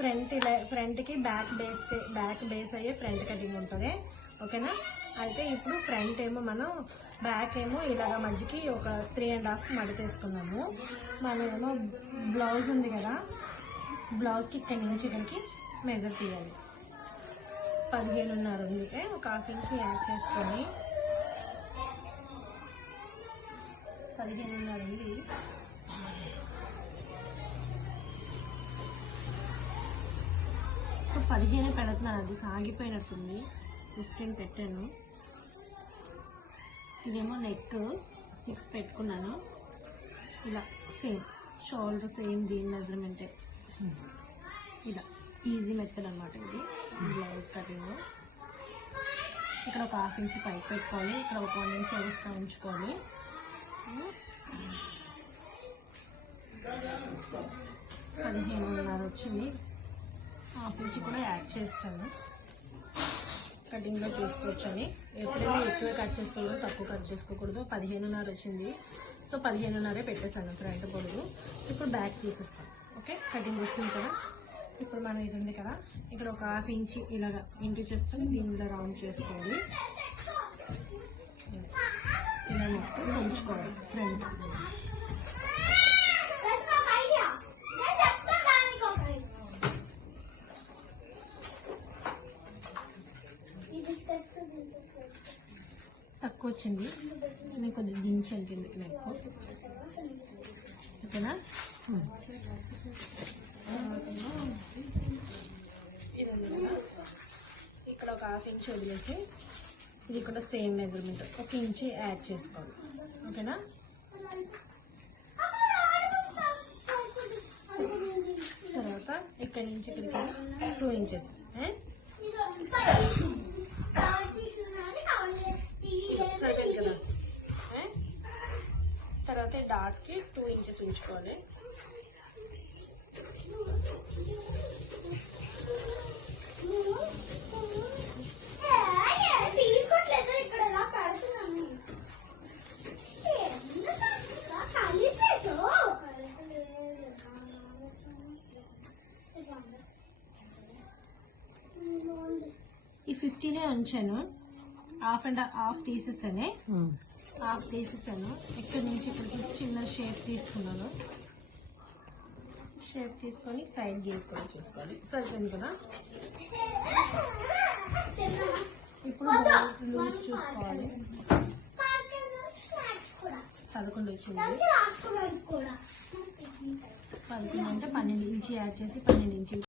ఫ్రంట్కి back base అయ్యే front cutting ఉంటుంది. ఓకేనా. అయితే ఇప్పుడు ఫ్రంట్ ఏమో మనం బ్యాక్ ఏమో ఇలాగ మధ్యకి ఒక 3.5 మడతేసుకున్నాము. మనమేమో బ్లౌజ్ ఉంది కదా, బ్లౌజ్కి ఇక్కడి నుంచి ఇక్కడికి మెజర్ తీయాలి. 15.5 ఉంది. ఒక 1/2 ఇంచ్ యాడ్ చేసుకొని 15.5 ఉంది. సో 15 పెడుతున్నాను, అది సాగిపోయినట్టుంది. 15 పెట్టాను. ఇదేమో నెక్ 6 పెట్టుకున్నాను. ఇలా సేమ్ షోల్డర్ సేమ్ దీని మెజర్మెంటే. ఇలా ఈజీ మెథడ్ అన్నమాట ఇది బ్లౌజ్ కటింగ్. ఇక్కడ ఒక 1/2 ఇంచ్ పైకి పెట్టుకోవాలి. ఇక్కడ ఒక 1 ఇంచ్ ఎక్స్ట్రా ఉంచుకోవాలి. 15.5 వచ్చింది. 1/2 ఇంచ్ కూడా యాడ్ చేస్తాను. కటింగ్లో చూసుకోవచ్చని. ఎప్పుడైనా ఎక్కువ కట్ చేసుకోకూడదు, తక్కువ కట్ చేసుకోకూడదు. 15.5 వచ్చింది. సో 15.5 పెట్టేస్తాను ఫ్రంట్ పొడుగు. ఇప్పుడు బ్యాక్ తీసేస్తాను. ఓకే, కటింగ్ వస్తుంది కదా. ఇప్పుడు మనం ఇది ఉంది కదా, ఇక్కడ ఒక 1/2 ఇంచ్ ఇలాగ ఇంటూ చేసుకొని దీనిలో రౌండ్ చేసుకోవాలి. ఇలా మొత్తం ఉంచుకోవాలి ఫ్రంట్. తక్కువ వచ్చింది, నేను కొద్దిగా దించాను కిందకి నెక్కు. ఓకేనా. ఇది ఉంది కదా, ఇక్కడ ఒక 1/2 ఇంచ్ వదిలేసి ఇది కూడా సేమ్ మెజర్మెంట్ 1 ఇంచ్ యాడ్ చేసుకోవాలి. ఓకేనా. తర్వాత ఇక్కడి నుంచి ఇక్కడికి 2 ఇంచెస్ సరిపోయింది కదా. తర్వాత డాట్కి 2 ఇంచెస్ ఉంచుకోవాలి. ఈ 15 ఉంచాను. హాఫ్ తీసేసాను. ఇక్కడ నుంచి ఇక్కడికి చిన్న షేప్ తీసుకున్నాను. షేప్ తీసుకొని సైడ్ గీక్ కూడా చూసుకోవాలి. సరిపోయింది కదా. ఇప్పుడు లూజ్ చూసుకోవాలి. 11 వచ్చింది. 11 అంటే 12 ఇంచ్ యాడ్ చేసి 12 ఇంచ్